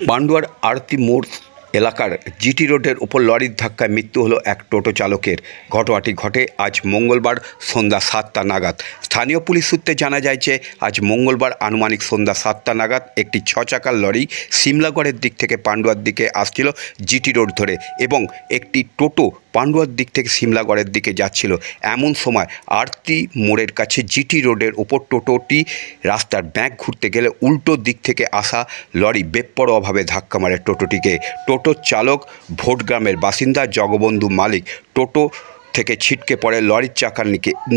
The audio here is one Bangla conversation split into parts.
পান্ডুয়ার আরতি মোড় এলাকার জিটি রোডের ওপর লরির ধাক্কায় মৃত্যু হলো এক টোটো চালকের। ঘটনাটি ঘটে আজ মঙ্গলবার সন্ধ্যা 7টা নাগাদ। স্থানীয় পুলিশ সূত্রে জানা যায় যে আজ মঙ্গলবার আনুমানিক সন্ধ্যা 7টা নাগাদ একটি 6 চাকার লরি সিমলাগড়ের দিক থেকে পান্ডুয়ার দিকে আসছিল জিটি রোড ধরে, এবং একটি টোটো পান্ডুয়ার দিক থেকে সিমলাগড়ের দিকে যাচ্ছিল। এমন সময় আরতি মোড়ের কাছে জিটি রোডের ওপর টোটোটি রাস্তার ব্যাক ঘুরতে গেলে উল্টো দিক থেকে আসা লরি বেপরোয়াভাবে ধাক্কা মারে টোটোটিকে। টোটোর চালক ভোটগ্রামের বাসিন্দা জগবন্ধু মালিক টোটো থেকে ছিটকে পড়ে লরির চাকার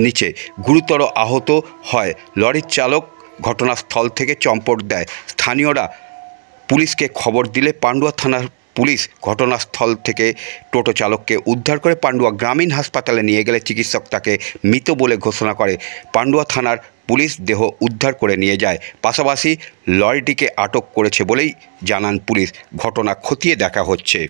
নিচে, গুরুতর আহত হয়। লরির চালক ঘটনাস্থল থেকে চম্পট দেয়। স্থানীয়রা পুলিশকে খবর দিলে পান্ডুয়া থানার পুলিশ ঘটনাস্থল থেকে টোটো চালককে উদ্ধার করে পান্ডুয়া গ্রামীণ হাসপাতালে নিয়ে গেলে চিকিৎসক তাকে মৃত বলে ঘোষণা করে। পান্ডুয়া থানার পুলিশ দেহ উদ্ধার করে নিয়ে যায়, পাশাপাশি লরিটিকে আটক করেছে বলেই জানান পুলিশ। ঘটনা খতিয়ে দেখা হচ্ছে।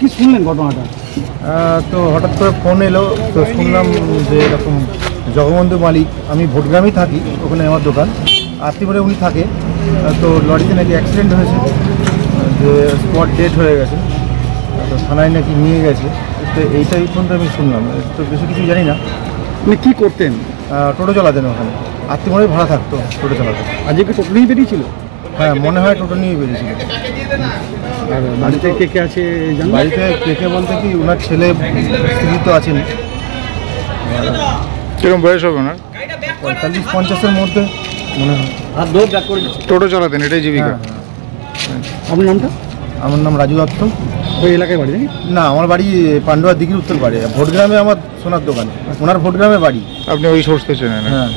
কি শুনলেন ঘটনাটা? তো হঠাৎ করে ফোন এলো, তো শুনলাম যে এরকম জগবন্ধু মালিক, আমি ভোটগ্রামেই থাকি, ওখানে আমার দোকান, আত্মীয় উনি থাকে, তো লরিতে নাকি অ্যাক্সিডেন্ট হয়েছে, যে স্পট ডেড হয়ে গেছে, তো থানায় নাকি নিয়ে গেছে। তো এইটাই পর্যন্ত আমি শুনলাম, তো বেশি কিছু জানি না। আপনি কী করতেন? টোটো চালাতেন ওখানে, আত্মীয় ভাড়া থাকতো টোটো চালাতে। আজকে কি টোটো নিয়ে বেরিয়েছিল? হ্যাঁ, মনে হয় টোটো নিয়ে বেরিয়েছিল। আর বাড়িতে কে কে আছে? বাড়িতে কে কে বলতে কি, ওনার ছেলে স্ত্রী তো আছেন। কিরকম বয়স হবে ওনার? 45-50-এর মধ্যে মনে হয়। হাত ধরে ব্যাক করে টোটো চালাতেন, এটাই জীবিকা? আপনার নামটা? আমার নাম রাজু দত্ত। ওই এলাকায় বাড়ি নাকি? না, আমার বাড়ি পান্ডুয়ার দিঘির উত্তর পাড়ে, ভোটগ্রামে আমার সোনার দোকান, ওনার ভোটগ্রামে বাড়ি। আপনি ওই সোর্স থেকে চেনেন? হ্যাঁ।